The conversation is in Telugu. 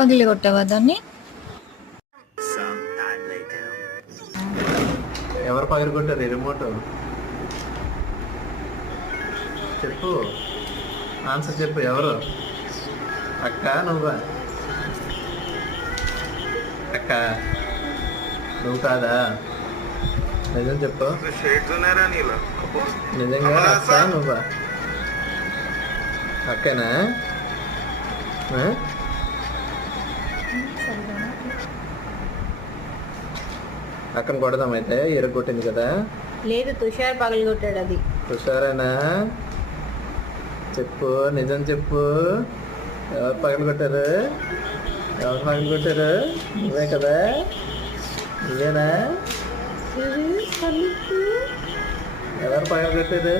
పగిలి కొట్టావా దాన్ని? ఎవరు పగిలి కొట్టారు రిమోట్? చెప్పు, ఆన్సర్ చెప్పు. ఎవరు? అక్క నువ్వా? అక్క నువ్వు కాదా? నిజం చెప్పు. నిజంగా అక్క నువ్వా? అక్కనా? అక్కను కొడదాం అయితే. ఎరగొట్టింది కదా. లేదు, తుషార్ పగలు కొట్టాడు. అది తుషారేనా? చెప్పు, నిజం చెప్పు. ఎవరు పగలు కొట్టారు? ఎవరు పగలు కొట్టారు? నువ్వే కదా? నువ్వేనా? ఎవరు పగలు కొట్టారు?